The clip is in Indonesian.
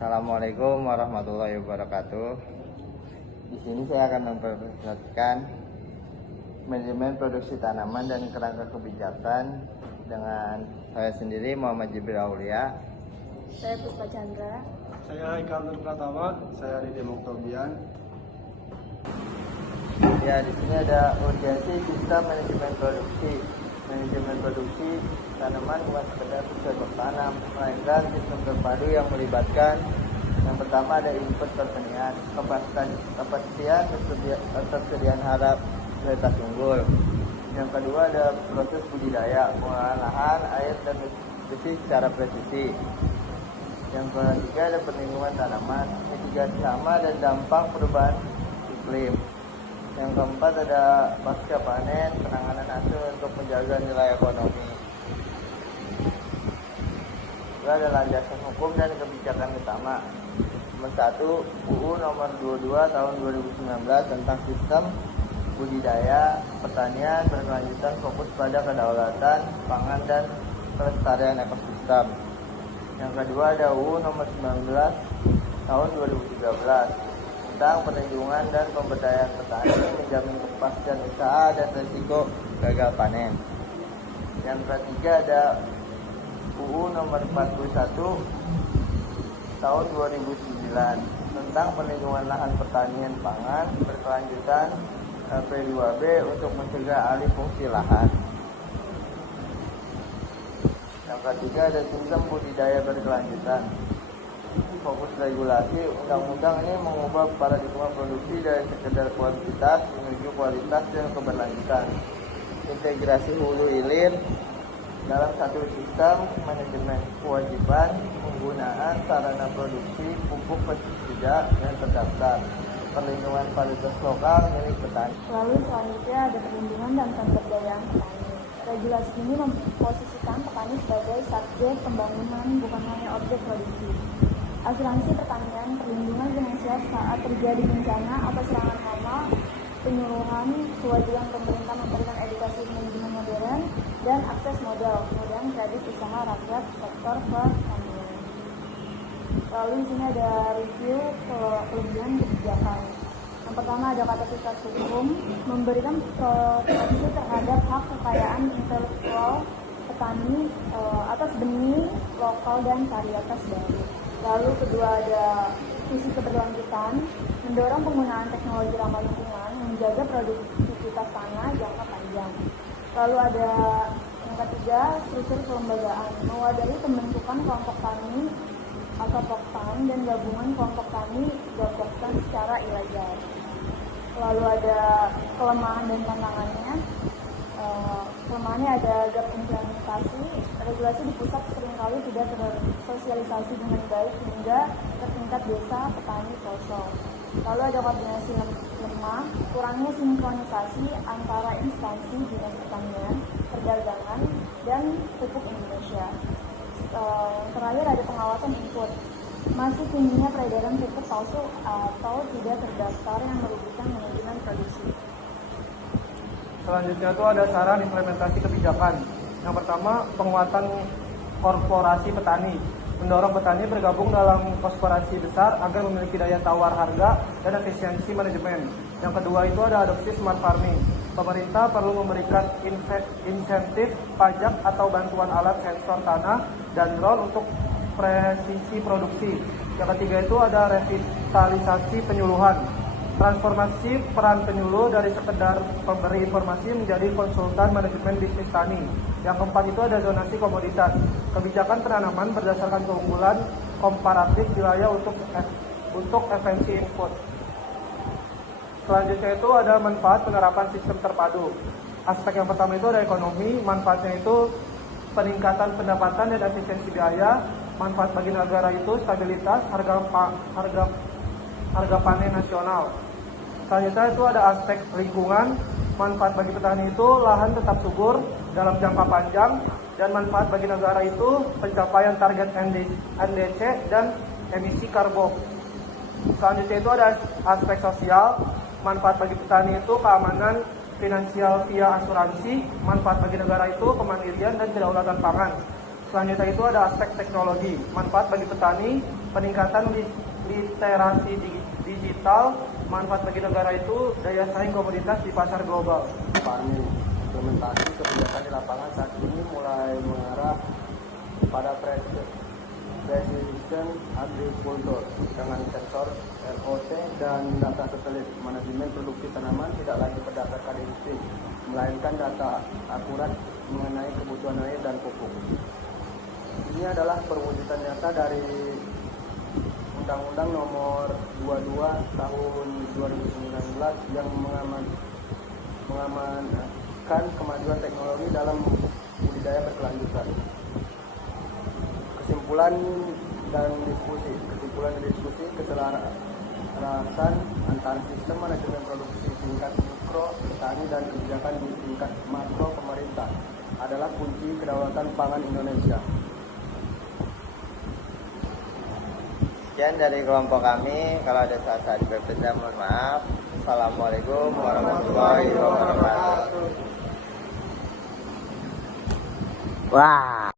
Assalamualaikum warahmatullahi wabarakatuh. Di sini saya akan mempresentasikan manajemen produksi tanaman dan kerangka kebijakan dengan saya sendiri, Muhammad Jibril Aulia. Saya Puspa Chandra. Saya Haikal Nur Pratama. Saya Ridhi Moktobian. Ya, di sini ada urgensi sistem manajemen produksi. Manajemen produksi tanaman bukan sekedar proses bertanam, melainkan sistem terpadu yang melibatkan yang pertama ada input pertanian, kepastian ketersediaan harap varietas unggul. Yang kedua ada proses budidaya, pengolahan lahan, air dan nutrisi secara presisi. Yang ketiga ada perlindungan tanaman, mitigasi hama dan dampak perubahan iklim. Yang keempat ada pasca panen, penanganan hasil untuk menjaga nilai ekonomi. Juga ada landasan hukum dan kebijakan utama. Nomor 1, UU nomor 22 tahun 2019 tentang sistem budidaya pertanian berkelanjutan fokus pada kedaulatan pangan dan kelestarian ekosistem. Yang kedua ada UU nomor 19 tahun 2013 tentang perlindungan dan pemberdayaan petani menjamin kepastian usaha dan risiko gagal panen. Yang ketiga ada UU nomor 41 tahun 2009 tentang perlindungan lahan pertanian pangan berkelanjutan P2B untuk mencegah alih fungsi lahan. Yang ketiga ada sistem budidaya berkelanjutan. Fokus regulasi undang-undang ini mengubah paradigma produksi dari sekedar kuantitas menuju kualitas dan keberlanjutan. Integrasi hulu hilir dalam satu sistem manajemen, kewajiban penggunaan sarana produksi pupuk pestisida yang terdaftar, perlindungan varietas lokal milik petani. Lalu selanjutnya ada perlindungan dan pemberdayaan petani. Regulasi ini memposisikan petani sebagai subjek pembangunan, bukan hanya objek produksi. Asuransi pertanian, perlindungan finansial saat terjadi bencana atau serangan hama, penyuluhan, kewajiban pemerintah memberikan edukasi manajemen modern, dan akses modal, kemudian kredit usaha rakyat sektor pertanian. Lalu di sini ada review kelebihan kebijakan. Yang pertama ada kapasitas hukum, memberikan proteksi terhadap hak kekayaan intelektual petani atas benih lokal dan varietas baru. Lalu kedua ada visi keberlanjutan, mendorong penggunaan teknologi ramah lingkungan, menjaga produktivitas tanah jangka panjang. Lalu ada yang ketiga, struktur kelembagaan, mewadahi pembentukan kelompok tani atau poktan dan gabungan kelompok tani poktan secara ilegal. Lalu ada kelemahan dan tantangannya. Kelemahannya ada gap implementasi, regulasi di pusat seringkali tidak tersosialisasi dengan baik hingga ke tingkat desa petani pelosok. Lalu ada koordinasi lemah, kurangnya sinkronisasi antara instansi dinas pertanian, perdagangan, dan pupuk Indonesia. Terakhir ada pengawasan input, masih tingginya peredaran pupuk palsu atau tidak terdaftar yang merugikan manajemen produksi. Selanjutnya itu ada saran implementasi kebijakan. Yang pertama, penguatan korporasi petani. Mendorong petani bergabung dalam korporasi besar agar memiliki daya tawar harga dan efisiensi manajemen. Yang kedua itu ada adopsi smart farming. Pemerintah perlu memberikan insentif pajak atau bantuan alat sensor tanah dan drone untuk presisi produksi. Yang ketiga itu ada revitalisasi penyuluhan. Transformasi peran penyuluh dari sekedar pemberi informasi menjadi konsultan manajemen bisnis tani. Yang keempat itu ada zonasi komoditas. Kebijakan penanaman berdasarkan keunggulan komparatif wilayah untuk efisiensi input. Selanjutnya itu ada manfaat penerapan sistem terpadu. Aspek yang pertama itu ada ekonomi, manfaatnya itu peningkatan pendapatan dan efisiensi biaya. Manfaat bagi negara itu stabilitas harga panen nasional. Selanjutnya itu ada aspek lingkungan. Manfaat bagi petani itu lahan tetap subur dalam jangka panjang, dan manfaat bagi negara itu pencapaian target NDC dan emisi karbon. Selanjutnya itu ada aspek sosial. Manfaat bagi petani itu keamanan finansial via asuransi. Manfaat bagi negara itu kemandirian dan kedaulatan pangan. Selanjutnya itu ada aspek teknologi, manfaat bagi petani, peningkatan literasi digital, manfaat bagi negara itu daya saing komoditas di pasar global. Farming, implementasi kebijakan di lapangan saat ini mulai mengarah pada precision agriculture dengan sensor LOC dan data satelit. Manajemen produksi tanaman tidak lagi berdasarkan insting, melainkan data akurat mengenai kebutuhan air dan pupuk. Ini adalah perwujudan nyata dari Undang-Undang Nomor 22 Tahun 2019 yang mengamankan kemajuan teknologi dalam budidaya berkelanjutan. Kesimpulan dan diskusi keselarasan antara sistem manajemen produksi tingkat mikro petani dan kebijakan di tingkat makro pemerintah adalah kunci kedaulatan pangan Indonesia. Sekian dari kelompok kami. Kalau ada salah-salah berbeda, mohon maaf. Assalamualaikum warahmatullahi wabarakatuh. Wah.